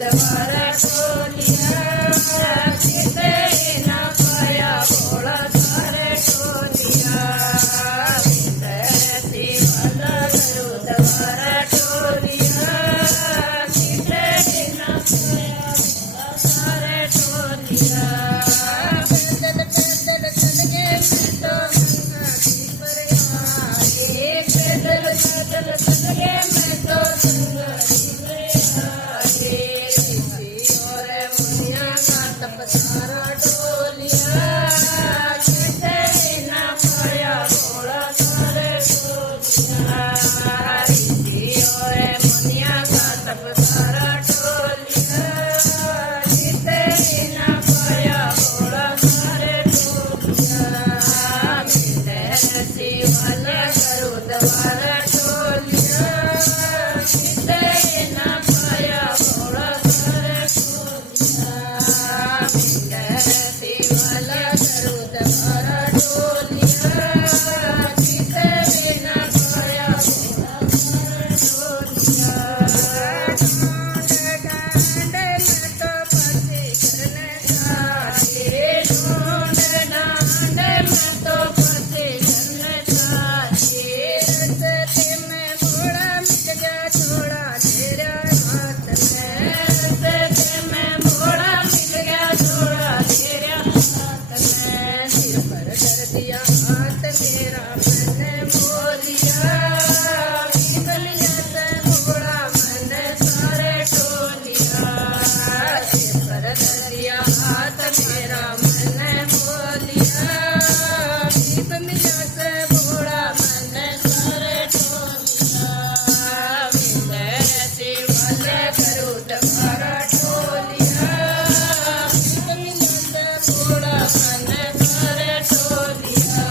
द्वारा टोलिया सीते न पाया भोला सारे टोलिया शिवल गुरु द्वारा टोलिया सीते न पाया भोला सारे टोलिया पैदल पैदल चल गए मैं तो गंगा जी पर आए पैदल पैदल चल गए मैं तो गंगा जी पर आए और मुनिया का तपसारा डोलिया सीते न पाया भोला सारे टोलिया और मुनिया का तपसारा डोलिया सीते न पाया भोला सारे टोलिया शिवल गुरु द्वारा टोलिया सीते न पाया भोला सारे टोलिया शिवल गुरु द्वारा टोलिया सीते न पाया भोला सारे टोलिया डांडे में तो पति करने सारे ढूंढ डांडे में तो पति करने सारे रस्ते में घोड़ा मिट गया छोड़ा तेरा हाथ में रस्ते में घोड़ा मिट गया छोड़ा तेरा हाथ में सिर पर धर दिया हाथ मेरा मैंने बोलिया बलिया से घोड़ा मैंने सारे टोलिया सिर पर धर दिया हाथ मेरा मैंने बोलिया बलिया से घोड़ा मैंने सारे टोलिया शिवल गुरु द्वारा टोलिया बलिया से घोड़ा मैंने सारे टोलिया